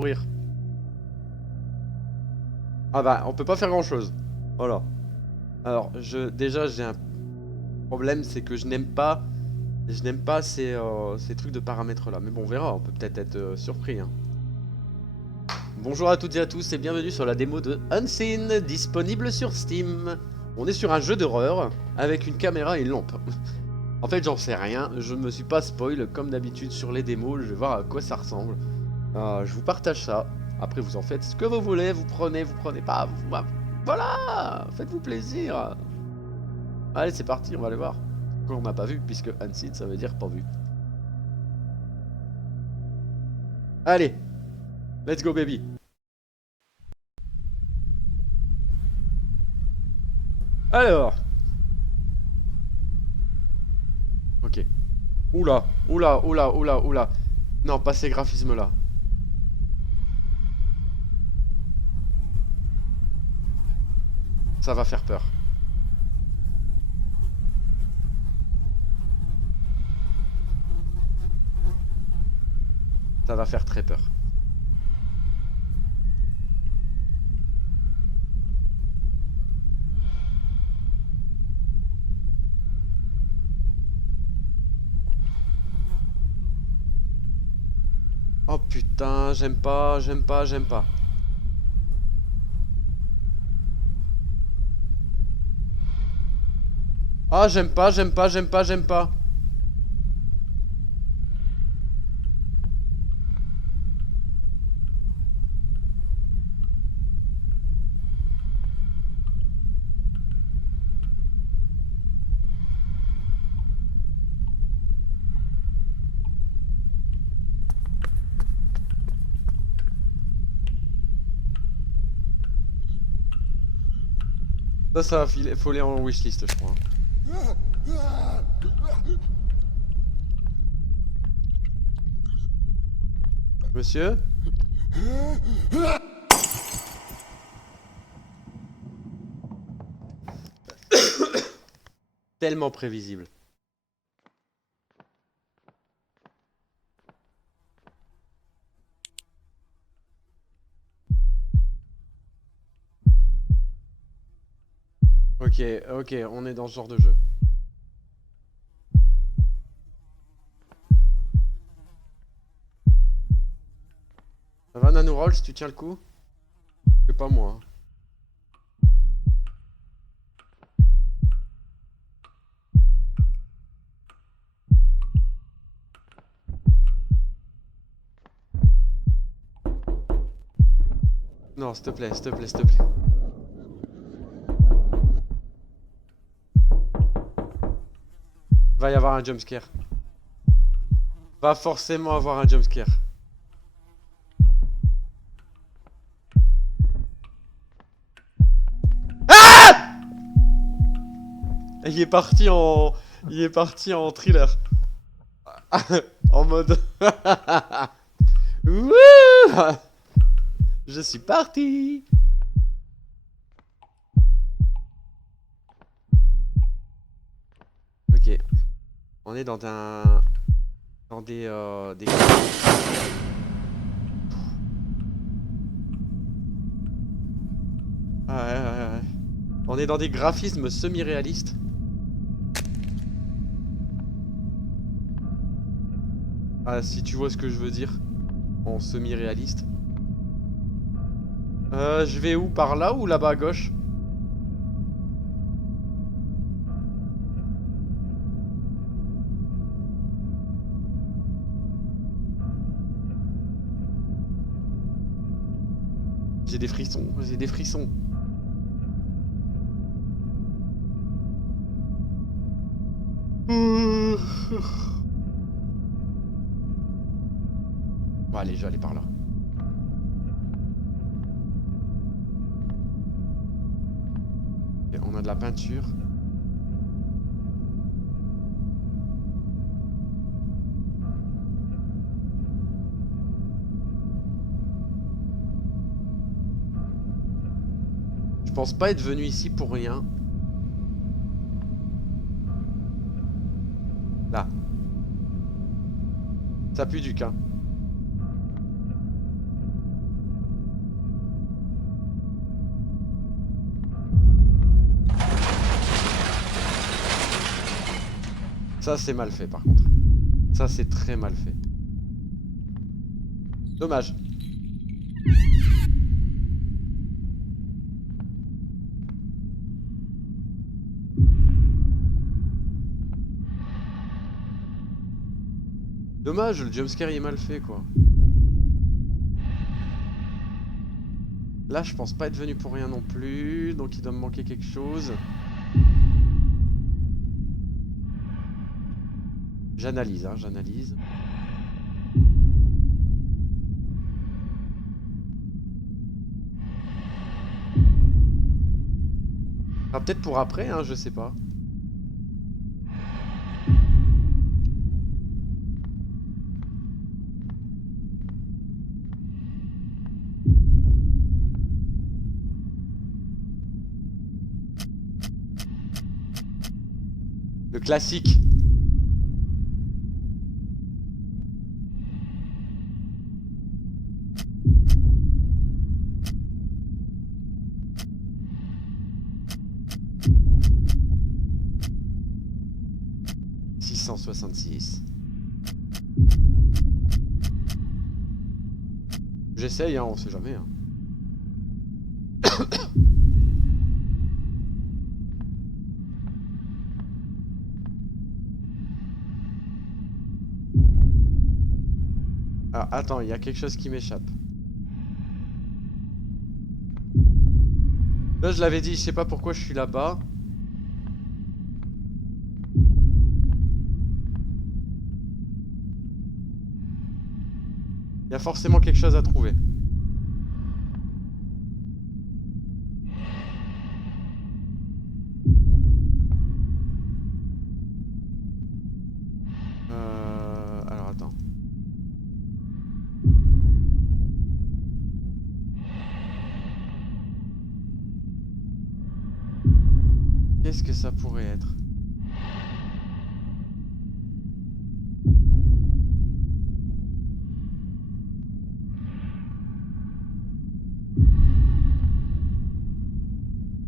courir. Ah bah, on peut pas faire grand chose. Voilà. Alors, déjà, j'ai un problème, c'est que je n'aime pas. Je n'aime pas ces trucs de paramètres là. Mais bon, on verra, on peut peut-être être, surpris. Hein. Bonjour à toutes et à tous et bienvenue sur la démo de Unseen, disponible sur Steam. On est sur un jeu d'horreur avec une caméra et une lampe. En fait, j'en sais rien, je ne me suis pas spoil comme d'habitude sur les démos, je vais voir à quoi ça ressemble. Je vous partage ça. Après, vous en faites ce que vous voulez, vous prenez pas. Voilà, faites-vous plaisir. Allez, c'est parti, on va aller voir. On n'a pas vu, puisque Unseen, ça veut dire pas vu. Allez, let's go baby. Alors, ok. Oula, oula, oula, oula, oula. Non, pas ces graphismes-là. Ça va faire peur. Ça va faire très peur. Oh putain, j'aime pas, j'aime pas, j'aime pas. Ah, j'aime pas, j'aime pas, j'aime pas, j'aime pas. Ça va filer, faut aller en wishlist, je crois. Monsieur? Tellement prévisible. Ok, ok, on est dans ce genre de jeu. Ça va, Nano Rolls, tu tiens le coup? C'est pas moi. Non, s'il te plaît, s'il te plaît, s'il te plaît. Va y avoir un jumpscare. Va forcément avoir un jumpscare. Il est parti en... Il est parti en thriller. En mode... Wouh! Je suis parti! Ok. On est dans un... Dans des... Ah ouais, ouais, ouais. On est dans des graphismes semi-réalistes. Ah, si tu vois ce que je veux dire. En semi-réaliste. Je vais où? Par là ou là-bas à gauche? J'ai des frissons, j'ai des frissons. Bon, allez, je vais aller par là. Et on a de la peinture. Je pense pas être venu ici pour rien. Là. Ça pue du hein. Ça, c'est mal fait, par contre. Ça, c'est très mal fait. Dommage. Dommage, le jumpscare il est mal fait, quoi. Là, je pense pas être venu pour rien non plus, donc il doit me manquer quelque chose. J'analyse, hein, j'analyse. Ah, peut-être pour après, hein, je sais pas. Le classique. J'essaye, hein, on sait jamais. Hein. Ah, attends, il y a quelque chose qui m'échappe. Là, je l'avais dit, je sais pas pourquoi je suis là-bas. Il y a forcément quelque chose à trouver. Alors attends. Qu'est-ce que ça pourrait être?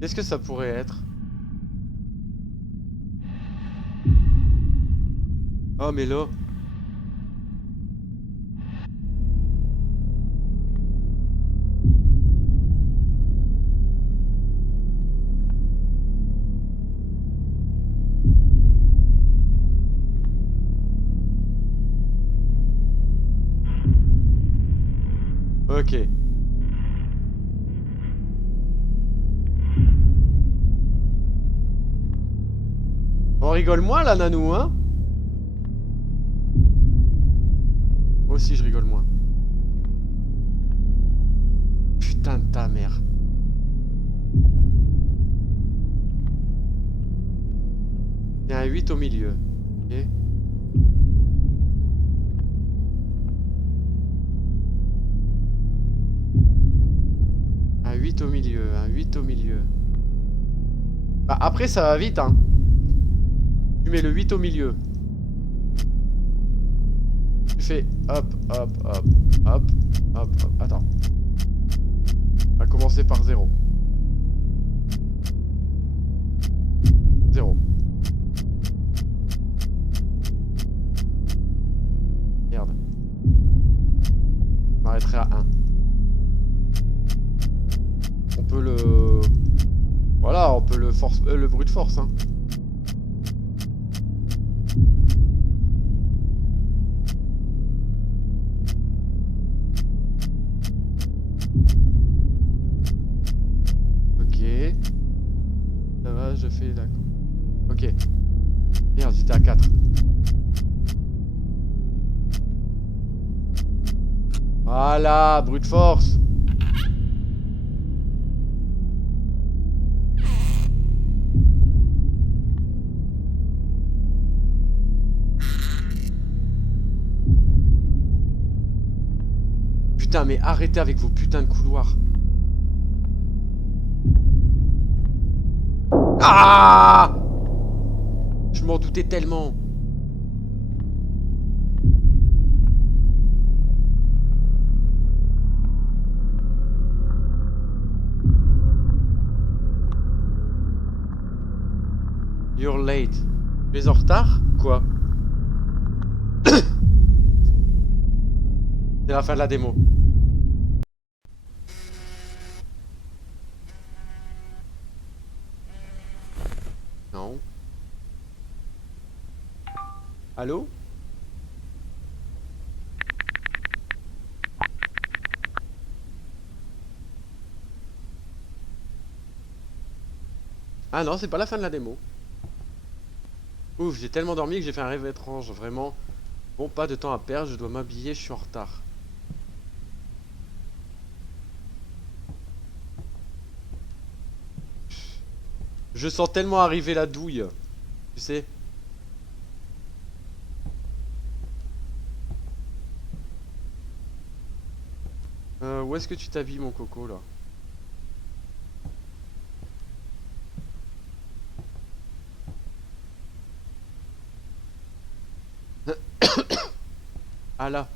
Qu'est-ce que ça pourrait être? Oh mais là. Ok. On rigole moins là, Nanou, hein? Moi aussi, je rigole moins. Putain de ta mère. Il y a un 8 au milieu. Ok. Un 8 au milieu, un 8 au milieu. Bah après ça va vite hein. Tu mets le 8 au milieu. Tu fais hop, hop, hop, hop, hop, hop. Attends. On va commencer par 0. 0. Merde. Je m'arrêterai à 1. On peut le... Voilà, on peut le force... le brute force hein. Ça va, je fais d'accord. Ok. Merde, j'étais à 4. Voilà, brute force. Putain, mais arrêtez avec vos putains de couloirs. Ah! Je m'en doutais tellement. You're late. Tu es en retard? Quoi? C'est la fin de la démo. Non. Allô? Ah non, c'est pas la fin de la démo. Ouf, j'ai tellement dormi que j'ai fait un rêve étrange, vraiment. Bon, pas de temps à perdre, je dois m'habiller, je suis en retard. Je sens tellement arriver la douille, tu sais. Où est-ce que tu t'habilles, mon coco, là? Ah là,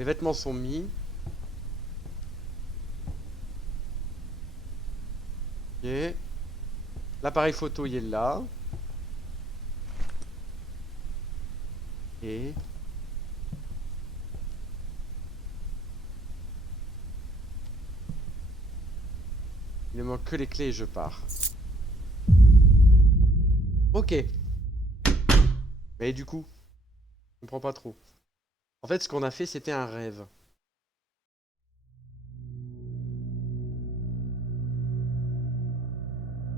les vêtements sont mis. Ok. L'appareil photo, il est là. Et... il ne manque que les clés et je pars. Ok. Mais du coup, je comprends pas trop. En fait, ce qu'on a fait, c'était un rêve.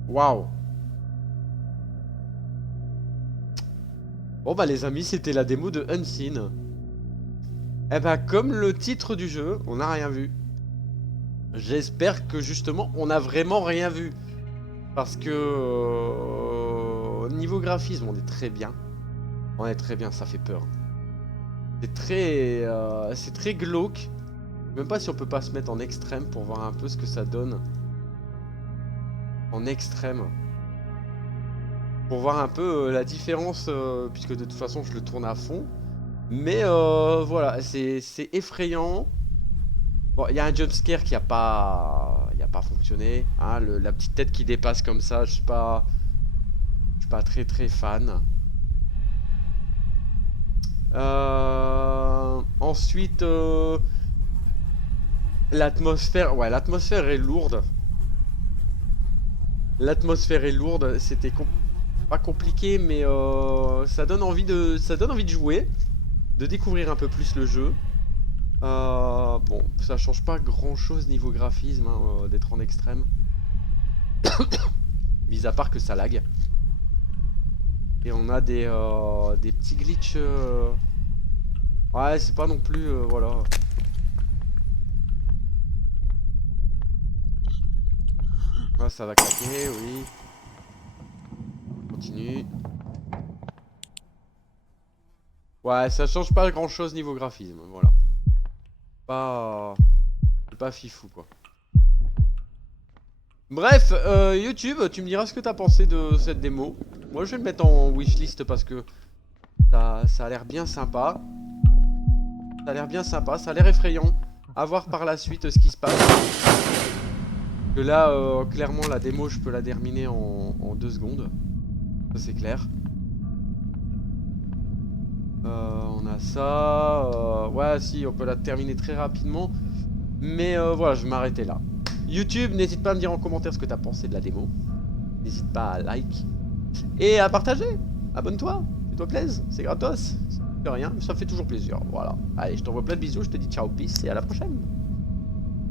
Waouh. Bon bah les amis, c'était la démo de Unseen. Eh bah comme le titre du jeu, on n'a rien vu. J'espère que justement, on a vraiment rien vu. Parce que niveau graphisme, on est très bien. On est très bien, ça fait peur. C'est très glauque. Même pas si on peut pas se mettre en extrême pour voir un peu ce que ça donne. En extrême. Pour voir un peu la différence, puisque de toute façon je le tourne à fond. Mais voilà, c'est effrayant. Bon, il y a un jumpscare qui a pas fonctionné. Hein, la petite tête qui dépasse comme ça, je suis pas très très fan. Ensuite, l'atmosphère, ouais, l'atmosphère est lourde. L'atmosphère est lourde. C'était pas compliqué, mais ça donne envie de jouer, de découvrir un peu plus le jeu. Bon, ça change pas grand chose niveau graphisme, hein, d'être en extrême. Mis à part que ça lag. Et on a des petits glitches. Ouais, c'est pas non plus. Voilà. Ouais, ça va claquer, oui. Continue. Ouais, ça change pas grand chose niveau graphisme, voilà. Pas fifou quoi. Bref, YouTube, tu me diras ce que t'as pensé de cette démo. Moi je vais le mettre en wishlist parce que ça a l'air bien sympa. Ça a l'air bien sympa, ça a l'air effrayant. À voir par la suite ce qui se passe. Que là, clairement, la démo, je peux la terminer en 2 secondes. Ça c'est clair. On a ça. Ouais, si, on peut la terminer très rapidement. Mais voilà, je vais m'arrêter là. YouTube, n'hésite pas à me dire en commentaire ce que t'as pensé de la démo. N'hésite pas à like. Et à partager. Abonne-toi. Fais-toi plaisir. C'est gratos. C'est rien, mais ça fait toujours plaisir. Voilà. Allez, je t'envoie plein de bisous. Je te dis ciao, peace et à la prochaine.